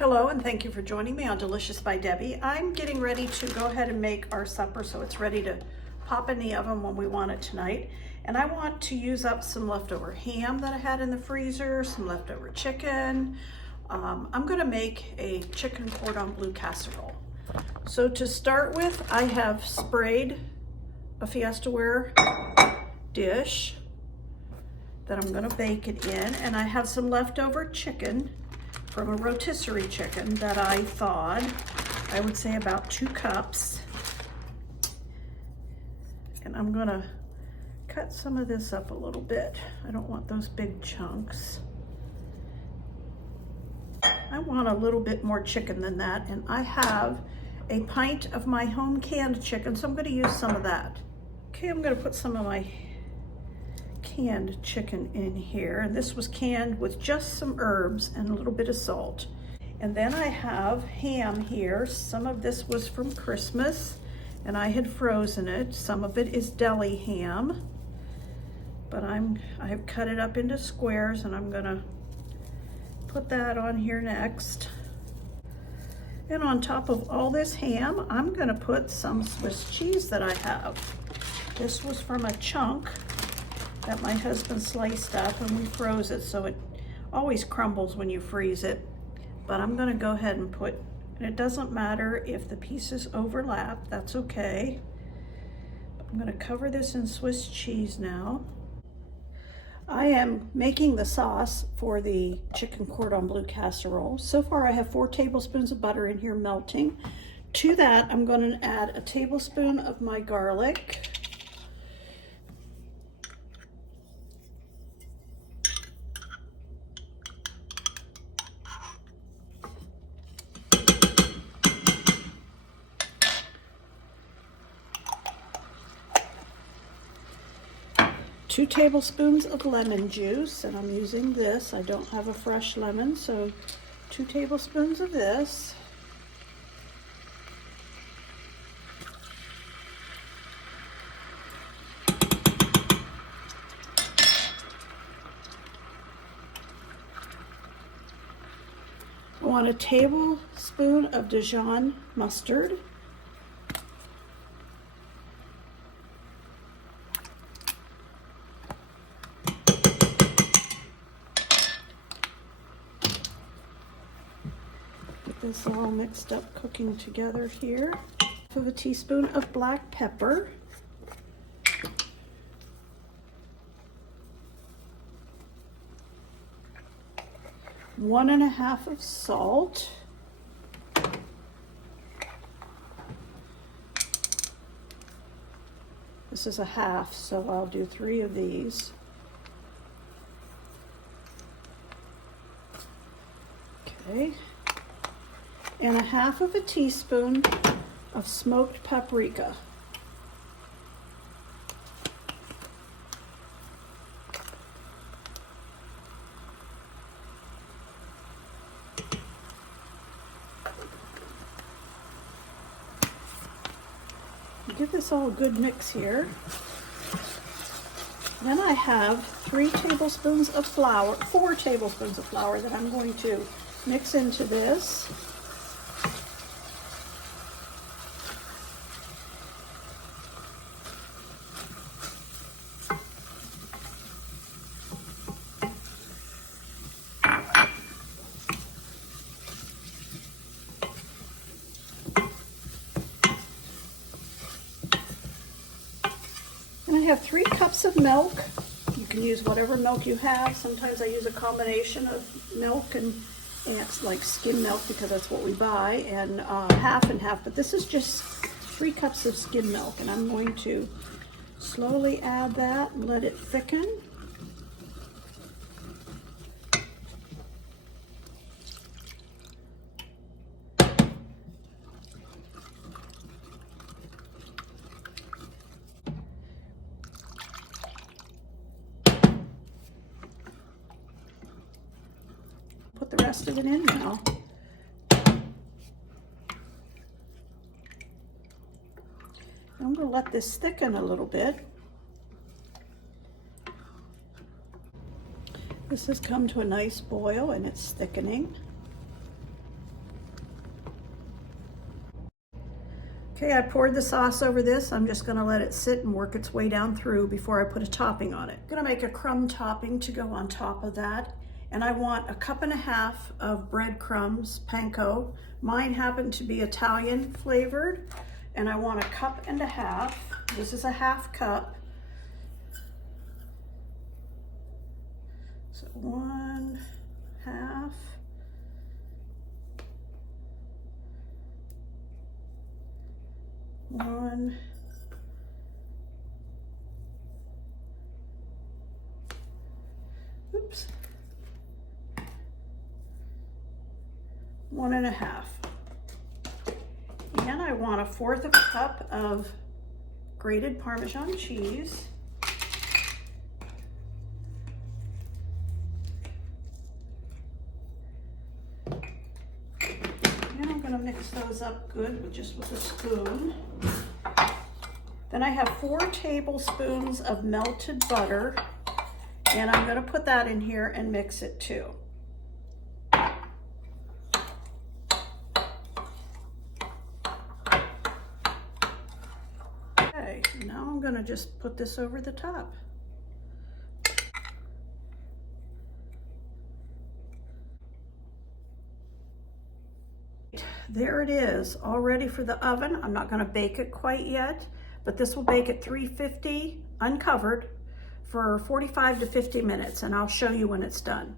Hello, and thank you for joining me on Delicious by Debbie. I'm getting ready to go ahead and make our supper so it's ready to pop in the oven when we want it tonight. And I want to use up some leftover ham that I had in the freezer, some leftover chicken. I'm gonna make a chicken cordon bleu casserole. So to start with, I have sprayed a Fiestaware dish that I'm gonna bake it in, and I have some leftover chicken from a rotisserie chicken that I thawed. I would say about 2 cups. And I'm gonna cut some of this up a little bit. I don't want those big chunks. I want a little bit more chicken than that, and I have a pint of my home canned chicken, so I'm gonna use some of that. Okay, I'm gonna put some of my canned chicken in here, and this was canned with just some herbs and a little bit of salt. And then I have ham here. Some of this was from Christmas and I had frozen it. Some of it is deli ham, but I've cut it up into squares, and I'm gonna put that on here next. And on top of all this ham, I'm gonna put some Swiss cheese that I have. This was from a chunk that my husband sliced up, and we froze it, so it always crumbles when you freeze it. But I'm gonna go ahead and put, and it doesn't matter if the pieces overlap, that's okay. I'm gonna cover this in Swiss cheese now. I am making the sauce for the chicken cordon bleu casserole. So far I have 4 tablespoons of butter in here melting. To that, I'm gonna add a tablespoon of my garlic. Two tablespoons of lemon juice, and I'm using this. I don't have a fresh lemon, so 2 tablespoons of this. I want a tablespoon of Dijon mustard. This all mixed up, cooking together here. Half of a teaspoon of black pepper. One and a half of salt. This is a half, so I'll do 3 of these. Okay. And a half of a teaspoon of smoked paprika. Give this all a good mix here. Then I have 3 tablespoons of flour, 4 tablespoons of flour that I'm going to mix into this. And I have 3 cups of milk. You can use whatever milk you have. Sometimes I use a combination of milk and it's like skim milk because that's what we buy, and half and half. But this is just 3 cups of skim milk, and I'm going to slowly add that and let it thicken. Put the rest of it in now. I'm going to let this thicken a little bit. This has come to a nice boil and it's thickening. Okay, I poured the sauce over this. I'm just gonna let it sit and work its way down through before I put a topping on it. I'm gonna make a crumb topping to go on top of that. And I want 1.5 cups of breadcrumbs, Panko. Mine happen to be Italian flavored. And I want 1.5 cups. This is a 1/2 cup. So 1/2. One. Oops. 1.5. And I want 1/4 cup of grated Parmesan cheese. And I'm going to mix those up good with a spoon. Then I have 4 tablespoons of melted butter, and I'm going to put that in here and mix it too. Okay, now I'm going to just put this over the top. There it is, all ready for the oven. I'm not going to bake it quite yet, but this will bake at 350 uncovered for 45 to 50 minutes, and I'll show you when it's done.